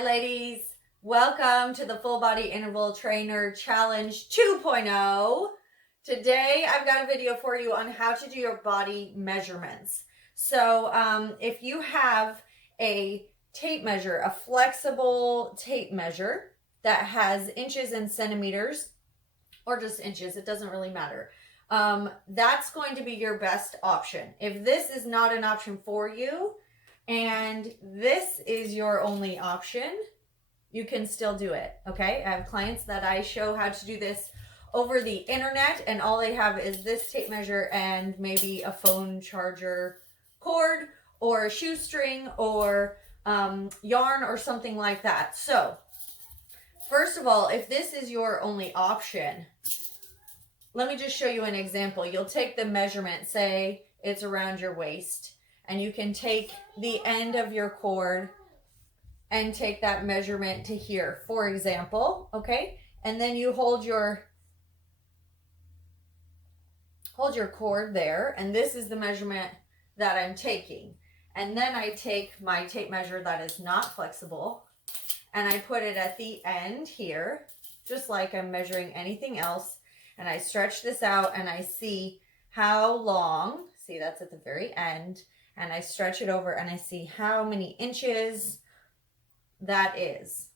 Hi ladies, welcome to the Full Body Interval Trainer Challenge 2.0. Today I've got a video for you on how to do your body measurements. So if you have a tape measure, a flexible tape measure that has inches and centimeters, or just inches, it doesn't really matter. That's going to be your best option. If this is not an option for you, and this is your only option, you can still do it, okay? I have clients that I show how to do this over the internet, and all they have is this tape measure and maybe a phone charger cord or a shoestring or yarn or something like that. So, first of all, if this is your only option, let me just show you an example. You'll take the measurement, say it's around your waist, and you can take the end of your cord and take that measurement to here, for example, okay? And then you hold your cord there, and this is the measurement that I'm taking. And then I take my tape measure that is not flexible, and I put it at the end here, just like I'm measuring anything else, and I stretch this out and I see how long, see that's at the very end, and I stretch it over and I see how many inches that is,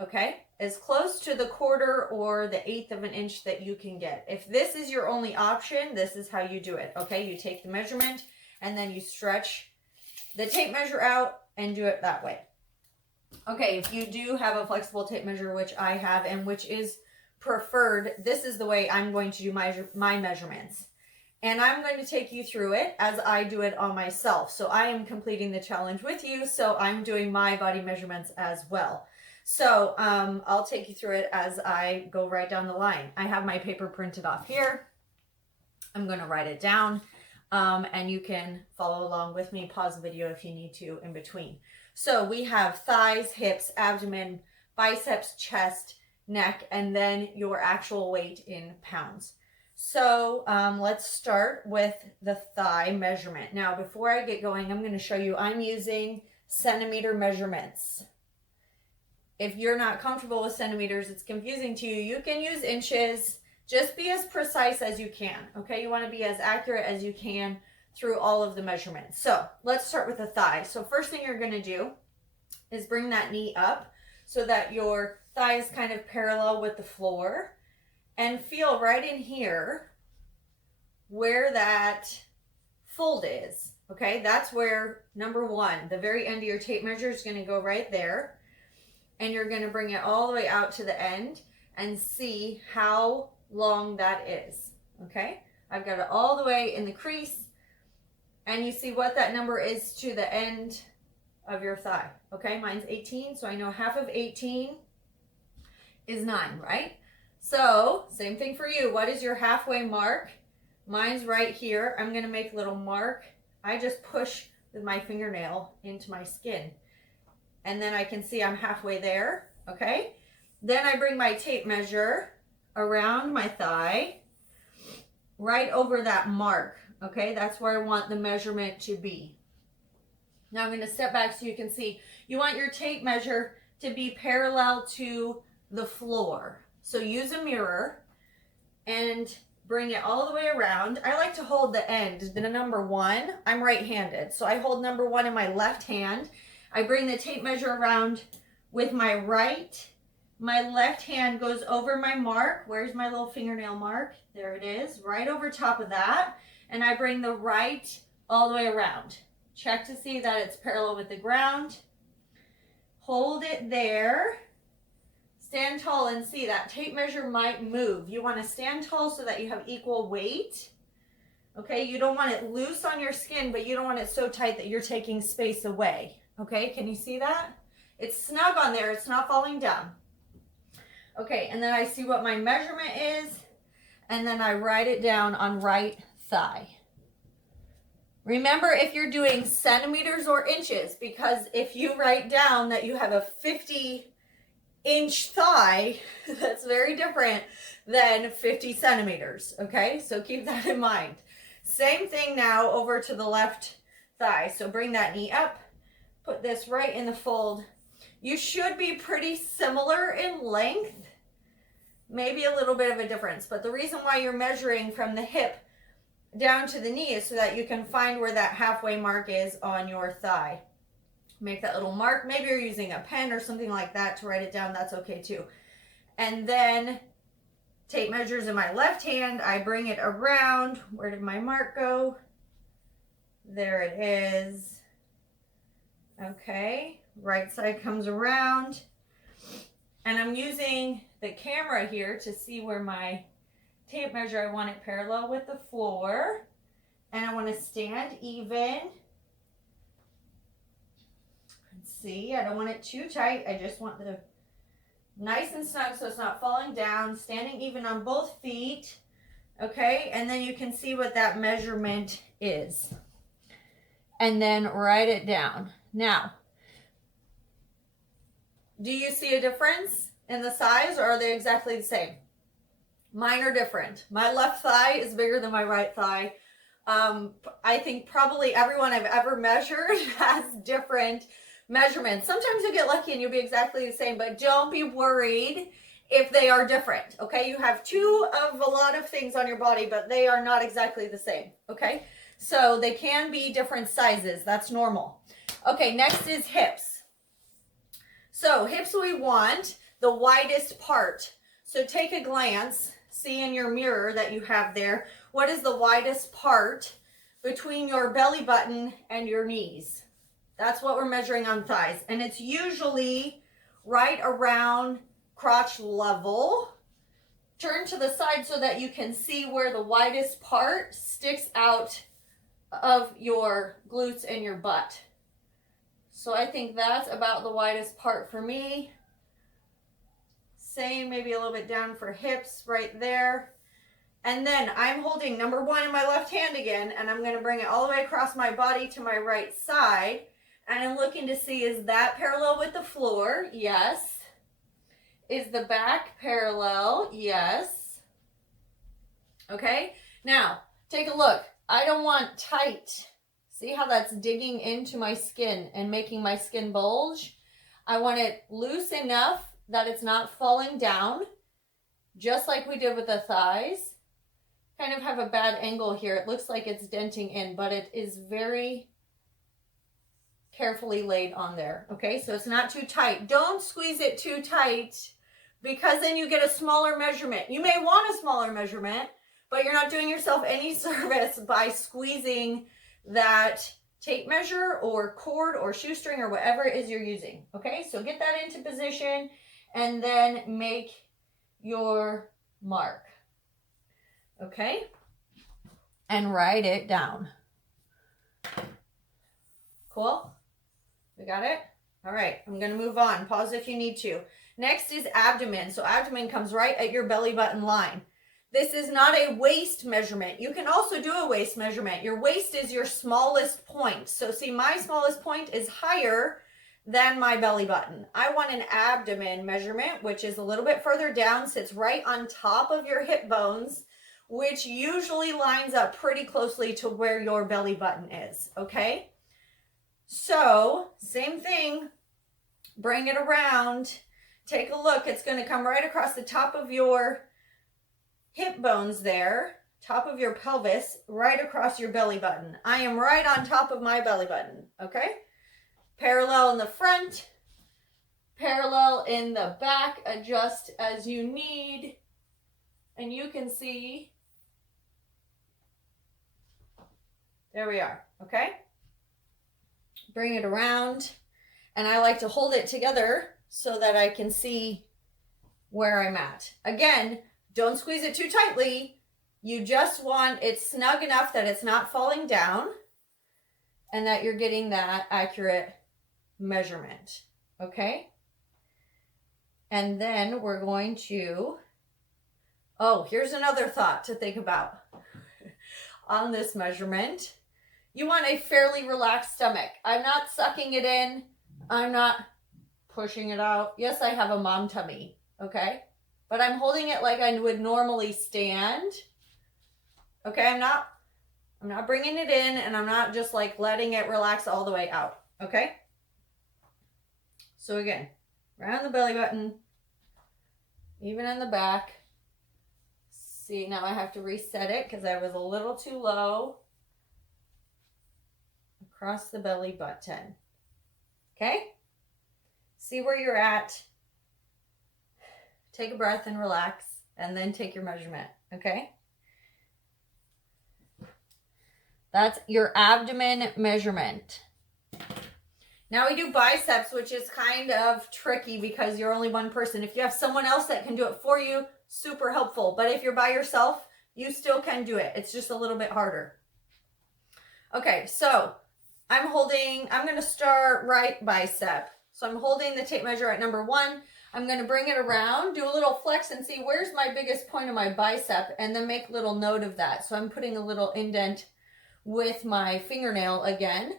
okay? As close to the quarter or the eighth of an inch that you can get. If this is your only option, this is how you do it, okay? You take the measurement and then you stretch the tape measure out and do it that way. Okay, if you do have a flexible tape measure, which I have and which is preferred, this is the way I'm going to do my measurements. And I'm going to take you through it as I do it on myself. So I am completing the challenge with you, so I'm doing my body measurements as well. So I'll take you through it as I go right down the line. I have my paper printed off here. I'm going to write it down, and you can follow along with me. Pause the video if you need to in between. So we have thighs, hips, abdomen, biceps, chest, neck, and then your actual weight in pounds. So let's start with the thigh measurement. Now, before I get going, I'm going to show you I'm using centimeter measurements. If you're not comfortable with centimeters, it's confusing to you, you can use inches. Just be as precise as you can, okay? You want to be as accurate as you can through all of the measurements. So let's start with the thigh. So first thing you're going to do is bring that knee up so that your thigh is kind of parallel with the floor. And feel right in here where that fold is, okay? That's where, number one, the very end of your tape measure is going to go right there. And you're going to bring it all the way out to the end and see how long that is, okay? I've got it all the way in the crease, and you see what that number is to the end of your thigh, okay? Mine's 18, so I know half of 18 is 9, right? So, same thing for you. What is your halfway mark? Mine's right here. I'm going to make a little mark. I just push with my fingernail into my skin. And then I can see I'm halfway there, okay? Then I bring my tape measure around my thigh, right over that mark, okay? That's where I want the measurement to be. Now I'm going to step back so you can see. You want your tape measure to be parallel to the floor. So use a mirror and bring it all the way around. I like to hold the end, the number 1. I'm right-handed, so I hold number 1 in my left hand. I bring the tape measure around with my right. My left hand goes over my mark. Where's my little fingernail mark? There it is, right over top of that. And I bring the right all the way around. Check to see that it's parallel with the ground. Hold it there. Stand tall and see that tape measure might move. You want to stand tall so that you have equal weight. Okay, you don't want it loose on your skin, but you don't want it so tight that you're taking space away. Okay, can you see that? It's snug on there, it's not falling down. Okay, and then I see what my measurement is, and then I write it down on right thigh. Remember if you're doing centimeters or inches, because if you write down that you have a 50-inch thigh, that's very different than 50 centimeters, okay? So keep that in mind. Same thing now over to the left thigh. So bring that knee up, put this right in the fold. You should be pretty similar in length, maybe a little bit of a difference. But the reason why you're measuring from the hip down to the knee is so that you can find where that halfway mark is on your thigh. Make that little mark. Maybe you're using a pen or something like that to write it down. That's okay too. And then tape measures in my left hand. I bring it around. Where did my mark go? There it is. Okay. Right side comes around. And I'm using the camera here to see where my tape measure, I want it parallel with the floor. And I want to stand even. See, I don't want it too tight. I just want the nice and snug so it's not falling down, standing even on both feet. Okay, and then you can see what that measurement is. And then write it down. Now, do you see a difference in the size, or are they exactly the same? Mine are different. My left thigh is bigger than my right thigh. I think probably everyone I've ever measured has different measurements. Sometimes you'll get lucky and you'll be exactly the same, but don't be worried if they are different. Okay, you have two of a lot of things on your body, but they are not exactly the same. Okay, so they can be different sizes. That's normal. Okay, next is hips. So hips, we want the widest part. So take a glance, see in your mirror that you have there, what is the widest part between your belly button and your knees? That's what we're measuring on thighs. And it's usually right around crotch level. Turn to the side so that you can see where the widest part sticks out of your glutes and your butt. So I think that's about the widest part for me. Same, maybe a little bit down for hips right there. And then I'm holding number one in my left hand again, and I'm going to bring it all the way across my body to my right side. And I'm looking to see, is that parallel with the floor? Yes. Is the back parallel? Yes. Okay. Now, take a look. I don't want tight. See how that's digging into my skin and making my skin bulge? I want it loose enough that it's not falling down, just like we did with the thighs. Kind of have a bad angle here. It looks like it's denting in, but it is very carefully laid on there. Okay, so it's not too tight. Don't squeeze it too tight, because then you get a smaller measurement. You may want a smaller measurement, but you're not doing yourself any service by squeezing that tape measure or cord or shoestring or whatever it is you're using. Okay, so get that into position and then make your mark. Okay, and write it down. Cool? We got it? All right, I'm going to move on. Pause if you need to. Next is abdomen. So abdomen comes right at your belly button line. This is not a waist measurement. You can also do a waist measurement. Your waist is your smallest point. So see, my smallest point is higher than my belly button. I want an abdomen measurement, which is a little bit further down, sits right on top of your hip bones, which usually lines up pretty closely to where your belly button is. Okay? So, same thing, bring it around, take a look. It's going to come right across the top of your hip bones there, top of your pelvis, right across your belly button. I am right on top of my belly button, okay? Parallel in the front, parallel in the back, adjust as you need, and you can see, there we are, okay? Bring it around, and I like to hold it together so that I can see where I'm at. Again, don't squeeze it too tightly. You just want it snug enough that it's not falling down and that you're getting that accurate measurement, okay? And then we're going to, oh, here's another thought to think about on this measurement. You want a fairly relaxed stomach. I'm not sucking it in. I'm not pushing it out. Yes, I have a mom tummy, okay? But I'm holding it like I would normally stand. Okay, I'm not bringing it in, and I'm not just like letting it relax all the way out, okay? So again, around the belly button, even in the back. See, now I have to reset it because I was a little too low. Across the belly button. Okay? See where you're at. Take a breath and relax, and then take your measurement. Okay? That's your abdomen measurement. Now we do biceps, which is kind of tricky because you're only one person. If you have someone else that can do it for you, super helpful. But if you're by yourself, you still can do it. It's just a little bit harder. Okay, so I'm going to start right bicep. So I'm holding the tape measure at number 1. I'm going to bring it around, do a little flex and see where's my biggest point of my bicep, and then make a little note of that. So I'm putting a little indent with my fingernail again.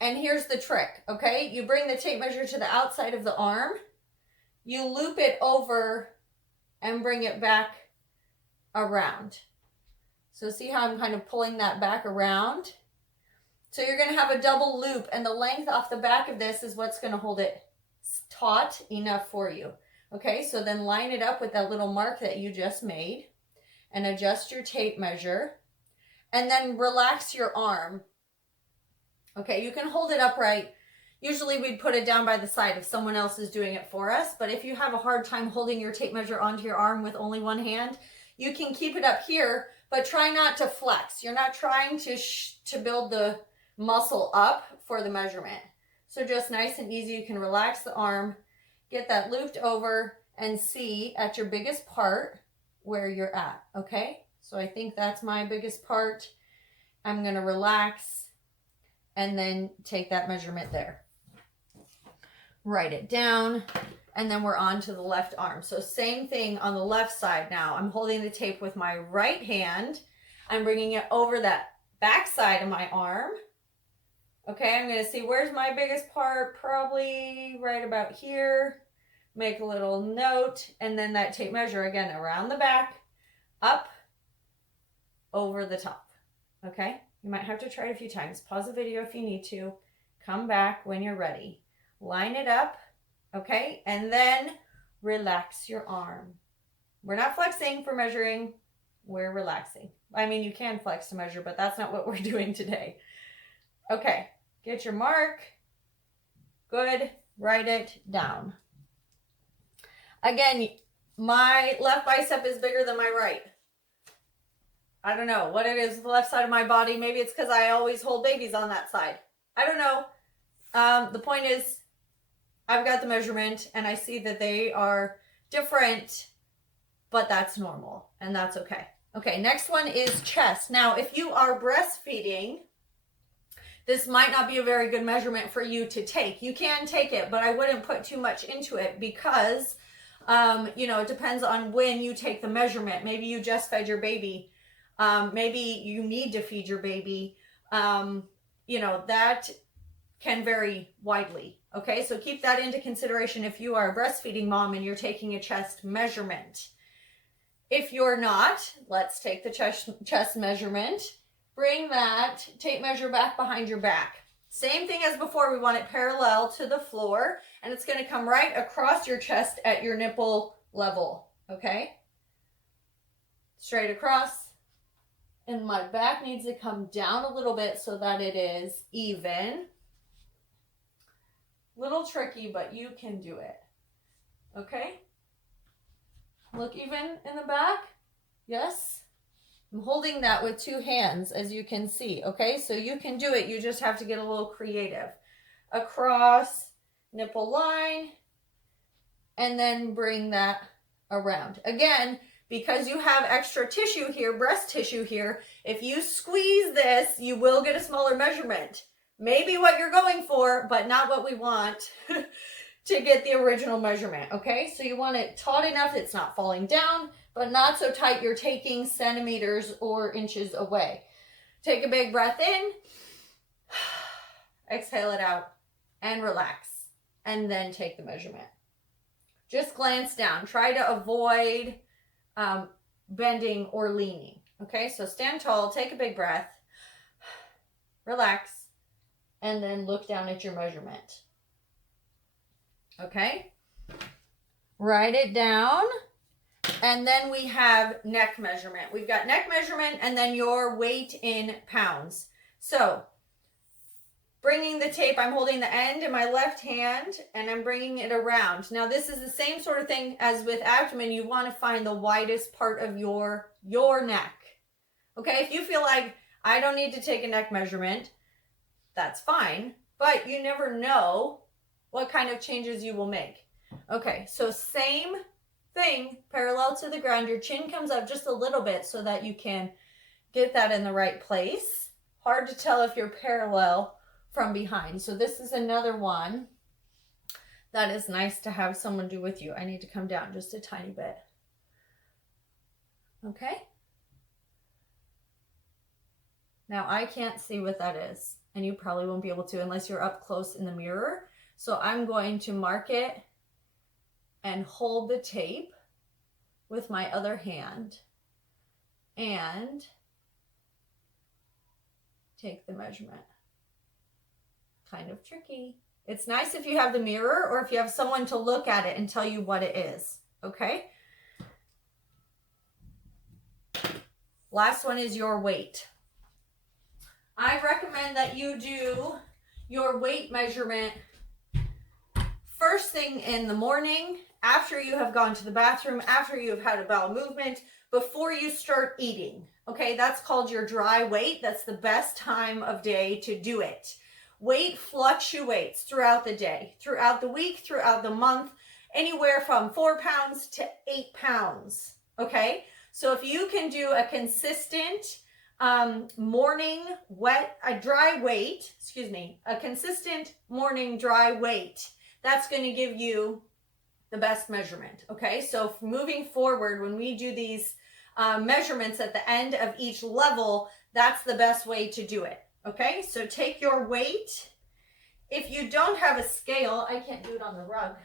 And here's the trick, okay? You bring the tape measure to the outside of the arm, you loop it over and bring it back around. So see how I'm kind of pulling that back around? So you're going to have a double loop, and the length off the back of this is what's going to hold it taut enough for you. Okay, so then line it up with that little mark that you just made and adjust your tape measure, and then relax your arm. Okay, you can hold it upright. Usually we'd put it down by the side if someone else is doing it for us, but if you have a hard time holding your tape measure onto your arm with only one hand, you can keep it up here, but try not to flex. You're not trying to build the muscle up for the measurement. So just nice and easy, you can relax the arm, get that looped over, and see at your biggest part where you're at, okay? So I think that's my biggest part. I'm going to relax and then take that measurement there. Write it down, and then we're on to the left arm. So same thing on the left side now. I'm holding the tape with my right hand. I'm bringing it over that back side of my arm. Okay, I'm going to see where's my biggest part, probably right about here. Make a little note, and then that tape measure again around the back, up, over the top. Okay, you might have to try it a few times. Pause the video if you need to. Come back when you're ready. Line it up, okay, and then relax your arm. We're not flexing for measuring, we're relaxing. I mean, you can flex to measure, but that's not what we're doing today. Okay, get your mark. Good, write it down. Again, my left bicep is bigger than my right. I don't know what it is with the left side of my body. Maybe it's because I always hold babies on that side. I don't know. The point is, I've got the measurement and I see that they are different, but that's normal and that's okay. Okay, next one is chest. Now, if you are breastfeeding, this might not be a very good measurement for you to take. You can take it, but I wouldn't put too much into it because, it depends on when you take the measurement. Maybe you just fed your baby. Maybe you need to feed your baby. That can vary widely. Okay, so keep that into consideration if you are a breastfeeding mom and you're taking a chest measurement. If you're not, let's take the chest measurement. Bring that tape measure back behind your back. Same thing as before, we want it parallel to the floor, and it's going to come right across your chest at your nipple level, okay? Straight across. And my back needs to come down a little bit so that it is even. Little tricky, but you can do it. Okay? Look even in the back. Yes? I'm holding that with 2 hands, as you can see. Okay? So you can do it. You just have to get a little creative. Across, nipple line, and then bring that around. Again, because you have extra tissue here, breast tissue here, if you squeeze this, you will get a smaller measurement. Maybe what you're going for, but not what we want to get the original measurement, okay? So you want it taut enough it's not falling down, but not so tight you're taking centimeters or inches away. Take a big breath in, exhale it out, and relax, and then take the measurement. Just glance down. Try to avoid bending or leaning, okay? So stand tall, take a big breath, relax, and then look down at your measurement. Okay, write it down. And then we have neck measurement. We've got neck measurement and then your weight in pounds. So bringing the tape, I'm holding the end in my left hand and I'm bringing it around. Now this is the same sort of thing as with abdomen. You want to find the widest part of your neck. Okay, if you feel like I don't need to take a neck measurement, that's fine, but you never know what kind of changes you will make. Okay, so same thing, parallel to the ground. Your chin comes up just a little bit so that you can get that in the right place. Hard to tell if you're parallel from behind. So this is another one that is nice to have someone do with you. I need to come down just a tiny bit. Okay. Now I can't see what that is, and you probably won't be able to unless you're up close in the mirror. So I'm going to mark it and hold the tape with my other hand and take the measurement. Kind of tricky. It's nice if you have the mirror or if you have someone to look at it and tell you what it is. Okay. Last one is your weight. I recommend that you do your weight measurement first thing in the morning, after you have gone to the bathroom, after you have had a bowel movement, before you start eating. Okay, that's called your dry weight. That's the best time of day to do it. Weight fluctuates throughout the day, throughout the week, throughout the month, anywhere from 4 pounds to 8 pounds. Okay, so if you can do a consistent morning dry weight, a consistent morning dry weight, that's going to give you the best measurement. Okay, so moving forward, when we do these measurements at the end of each level, that's the best way to do it. Okay, so take your weight. If you don't have a scale, I can't do it on the rug.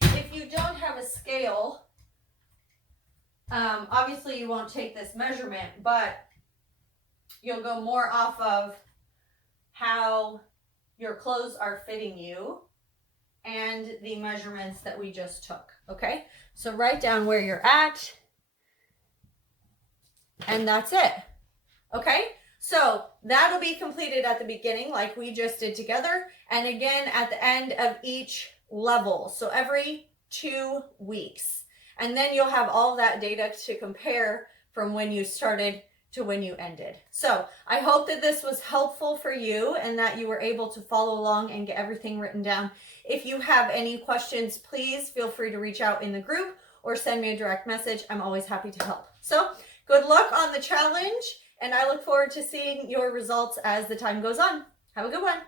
If you don't have a scale, obviously you won't take this measurement, but you'll go more off of how your clothes are fitting you and the measurements that we just took. Okay, so write down where you're at, and that's it. Okay, so that'll be completed at the beginning like we just did together, and again at the end of each level, so every 2 weeks, and then you'll have all that data to compare from when you started to when you ended. So I hope that this was helpful for you and that you were able to follow along and get everything written down. If you have any questions, please feel free to reach out in the group or send me a direct message. I'm always happy to help. So good luck on the challenge, and I look forward to seeing your results as the time goes on. Have a good one.